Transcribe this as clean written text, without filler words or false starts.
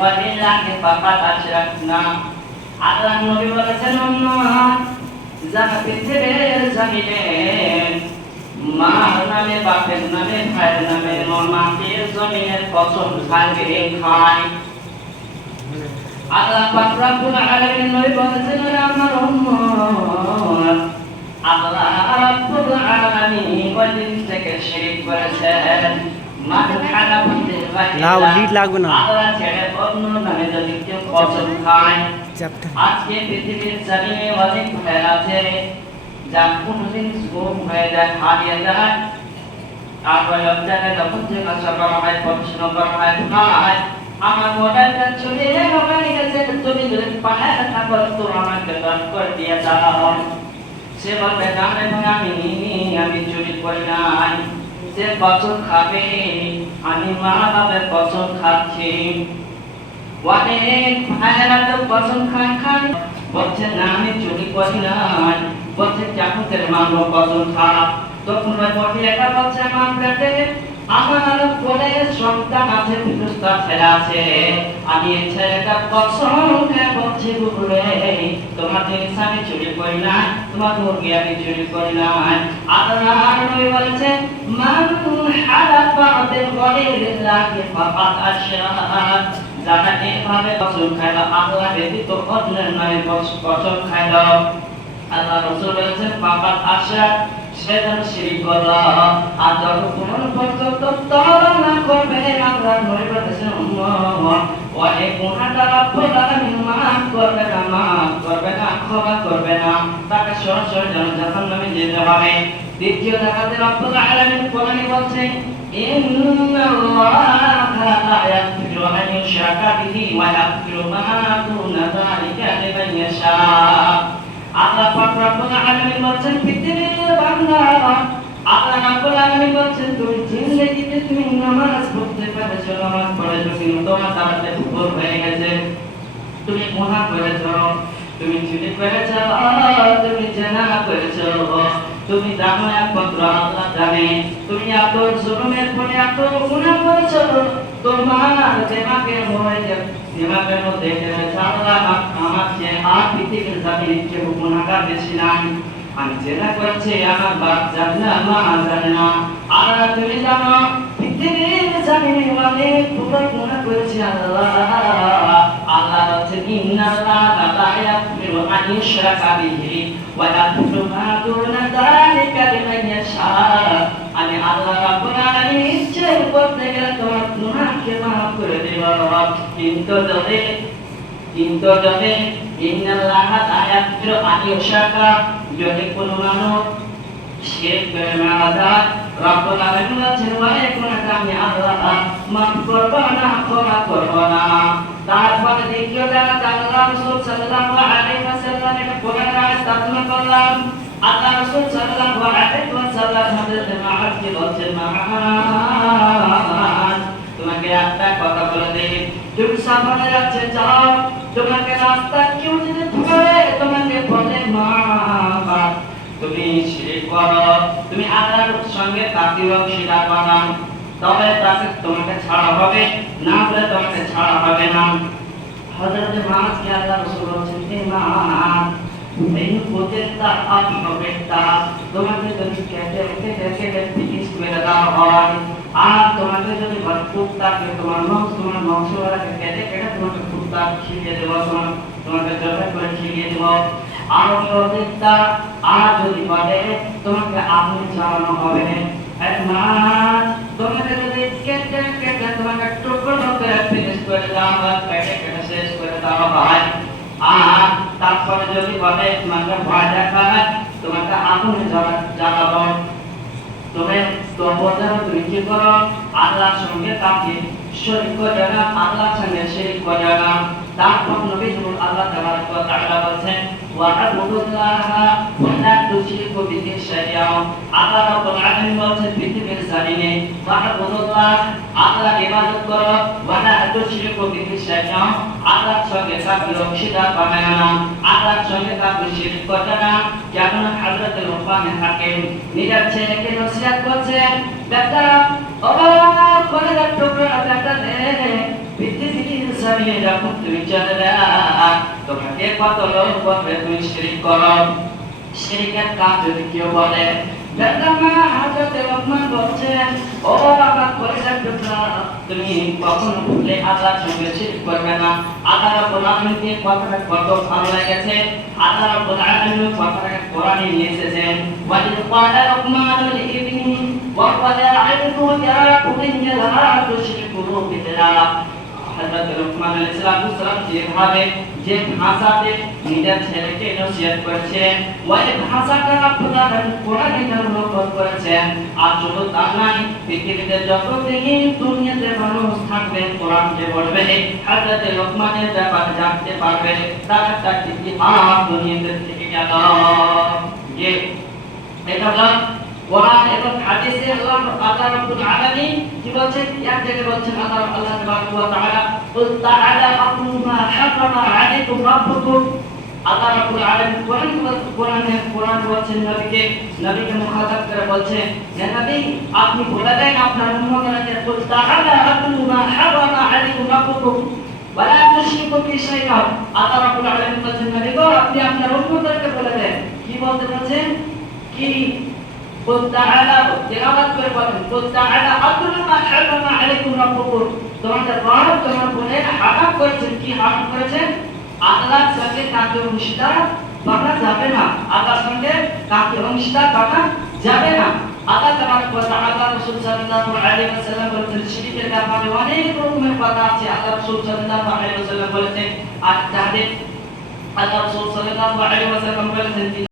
ওয়ালিল্লাহি ফাকাত আশরাকনা আল্লাহ নবী বলেছেন উম্মত যারা পৃথিবীর জমিনে মার নামে বাপের নামে ভাইয়ের নামে মাটির জমিনের কসম খায় আল্লাহ পাক রব্বুল আলামিন নবী বলেছেন আমার উম্মত আল্লাহ রাব্বুল আলামিন ওয়াদিন থেকে শিরক করেছেন মান হালাফা লাউ লিড লাগবে না আল্লাহ ছেড়ে অন্য নামে যদি কেউ কসম খায় আজকে পৃথিবীর জমিনে অনেক ভাই আছে যা কোনদিন গুম হয়ে যায় হারিয়ে যায় তারপরে জায়গায় যখন জিজ্ঞাসা করা হয় প্রশ্ন করা হয় ভাই আমার মোবাইলটা চুরি হয়ে গেছে তুমি যদি পায়ে থাকো তো আমাকে দান করে দিয়ে যাও সে বলবে জানে আমি চুরি করি নাই সে কসম খাবে আমি মা বাবার কসম খাচ্ছি অনেক ভাইয়েরা তো কসম খায় বলছে না আমি চুরি করি নাই বলছে চাকুতের মানব কসম খারাপ তখন ওই মহিলাটা বলছে আমার পেটে আমার কোলে সন্তান আছে দুটা ছেলে আছে আমি এই ছেলেটা কসম খেয়ে বলছি বলে তোমার জিনিস আমি চুরি করি না তোমার মুরগি আমি চুরি করি না আল্লাহ নবী বলেছে মান হালাফা বিগয়রিল্লাহি ফাকাদ আশরাক যারা এইভাবে কসম খায় আল্লাহ ব্যতীত অন্যের নামে কসম খায় আল্লাহ রাসূল বলেছেন ফাকাদ আশরাক সে যেন শিরিক করল আর যতক্ষণ পর্যন্ত তওবা না করবে আল্লাহ নবী বলেছেন উম্মত ওই গুনাহটা রব্বুল আলামিন মাফ করবে না ক্ষমা করবে না তাকে সরাসরি জাহান্নামে যেতে হবে দ্বিতীয় জায়গাতে রব্বুল আলামিন কোরআনে বলছেন ইন্নাল্লাহা লা ইয়াগফিরু আন ইউশরাকা বিহি ওয়া ইয়াগফিরু মা দুনা যালিকা লিমান ইয়াশা আল্লাহ পাক রব্বুল আলামিন বলেন পৃথিবীর বান্দা আল্লাহ রাব্বুল আলামিন বলেন তুমি জিন্দেগিতে তুমি নামাজ পড়তে পেরেছো নামাজ পড়েছো কিন্তু তোমার দ্বারাতে ভুল হয়ে গেছে তুমি গুনাহ করেছো তুমি চুরি করেছো তুমি জিনা করেছো তুমি জানো একমাত্র আল্লাহ জানে তুমি এত জুলুমের ফলে এত গুনাহ করেছো তোমার দিমাগের মধ্যে আল্লাহ আমার চেয়ে আর পৃথিবীর জমিনে কেউ গুনাহগার বেশি নাই আমি জিনা করেছি আমার বাপ জানে না মা জানে না আর তুমি জানো পৃথিবীর জমিনে অনেক গুনাহ করেছি আল্লাহ বলছেন ইন্নাল্লাহা লা ইয়াগফিরু আন ইউশরাকা বিহি ওয়া ইয়াগফিরু মা দুনা যালিকা লিমান ইয়াশা আমি আল্লাহ রাব্বুল আলামিন ইচ্ছে করতে গেলে তোমার গুনাহকে মাফ করে দেব কিন্তু যদি ইন্নাল্লাহা লা ইয়াগফিরু আন ইউশরাকা যদি কোনো মানুষ শিরক করে মারা যায় রব্বুল আলামিন বলেছেন ওয়া গুনাহটা আমি আল্লাহ মাফ করব না ক্ষমা করব না তারপরে দ্বিতীয় জায়গাতে আল্লাহ রাসূল সাল্লাল্লাহু আলাইহি ওয়াসাল্লাম এর কোরআন আয়াত তর্জমা করলাম আল্লাহ রাসূল সাল্লাল্লাহু আলাইহি ওয়াসাল্লাম হযরত মুআযকে বলেন মুআয তোমাকে একটা কথা বলে দেই তুমি সামনে যাচ্ছে যাও তোমাকে রাস্তা কেউ যদি ধরে তোমাকে বলে মা তুমি শিরক করো তুমি আল্লাহর সঙ্গে তাকে অংশীদার বানাও তবে তাকে তোমাকে ছাড়া হবে না হলে তোমাকে ছাড়া হবে না হযরত মুআযকে আল্লাহ রাসূল বলেছেন হে মুআয এই প্রত্যেকটা আত্মবেত্তা তোমাকে যদি কেটে পিস করে দেওয়া হয় আর তোমাকে যদি কুত্তাকে তোমার বংশওয়ালাকে কেটে তোমাকে কুত্তা খিলিয়ে দেবো তোমাকে জবাই করে খিলিয়ে দেবো আর প্রত্যেকটা আর যদি বলে তোমাকে আগুন জ্বালানো হবে তোমাকে যদি কেটে তোমাকে টুকরো করে ফিনিশ করে দেওয়া হয় কেটে শেষ করে দেওয়া হয় আর তারপরে যদি বলে তোমাকে ভয় দেখায় তোমাকে আগুনে জ্বালাবো তুমি তুমি কি করো আল্লাহর সঙ্গে তাকে শরীক করে না আল্লাহর সঙ্গে শিরক করে না তারপর নবী আল্লাহ তাআলা বলেন ওয়া'বুদুল্লাহা ওয়া লা তুশরিকু বিহি শাইআ আল্লাহ রাব্বুল আলামিন বলেন পৃথিবীর জমিনে ওয়া'বুদুল্লাহ আল্লাহর ইবাদত করো ওয়া লা তুশরিকু বিহি শাইআ আল্লাহর সঙ্গে কাউকে অংশীদার বানায় না আল্লাহর সঙ্গে কাউকে শিরক করে না যেমন হযরত লুকমান হাকিম নিজের ছেলেকে নসিহত করছেন বেটা ও করে টুকরা বেটা পৃথিবীর ছাড়িয়ে যখন তুমি চলে যাও তোমাকে কত লোক বলবে তুমি শিরক করো। শিরকের কাজ যদি কেউ বলে বেদনা হযরত লোকমান বলছেন ও আমার পরিবার তুমি কখনো ভুলে আল্লাহর সঙ্গে শিরক করবে না। আল্লাহ রাব্বুল আলামিনকে কথাটা কত ভালো লেগেছে। আল্লাহ রাব্বুল আলামিন কথাটা কোরআনে নিয়ে এসেছেন ওয়াইদ ক্বালা লুকমানু লিইবনিহি ওয়া ক্বালা আইদু ইয়া বুনিয়া লা তুশরিকু বিল্লাহ। হযরত লোকমান আলাইহিস সালাম যেভাবে যে ভাষাতে নিজের ছেলেকে নসিহত করেছেন ওই ভাষাটা আপনারা কোরআনে অনুবাদ করেছেন। আর শুধু তা নয় পৃথিবীতে যতদিন দুনিয়াতে মানুষ থাকবে কোরআনকে পড়বে হযরত লোকমানের ব্যাপারে জানতে পারবে তার একটা ইতিহাস দুনিয়াতে থেকে গেল। যে এটা হলো কোরআন এবং হাদিসে আল্লাহ রাব্বুল আলামিন কি বলছেন? এক জায়গায় বলছেন আল্লাহ তাবারাক ওয়া তাআলা কুল তাআলা আকুলু মা হারামা আলাইকুম রাব্বুকুম। আল্লাহ রাব্বুল আলামিন কোরআন বলছেন নবীকে মুখাতাব করে বলছেন হে নবী আপনি বলে দেন আপনার উম্মতকে কুল তাআলা আকুলু মা হারামা আলাইকুম রাব্বুকুম ওয়া লা তুশরিকু বি শাইআ। আল্লাহ রাব্বুল আলামিন বলছেন নবী গো আপনি আপনার উম্মতকে বলে দেন কি বলতে বলছেন কি قل تعالى تلاوت করে বলেন قل تعالى أتل ما حرم عليكم ربكم। তোমাদের রব তোমার উপরে হারাম করেছেন। কি হারাম করেছেন? আল্লাহর সঙ্গে কাকে অংশীদার বানা যাবে না। আল্লাহর সঙ্গে কাকে অংশীদার বানা যাবে না। আল্লাহ তাবারক ওয়া তাআলা রাসূল সাল্লাল্লাহু আলাইহি ওয়াসাল্লাম বলেছেন শিরকের ব্যাপারে অনেক রকমের কথা আছে। আল্লাহ রাসূল সাল্লাল্লাহু আলাইহি ওয়াসাল্লাম বলেছেন আর যাদের আল্লাহ রাসূল সাল্লাল্লাহু আলাইহি ওয়াসাল্লাম বলেছেন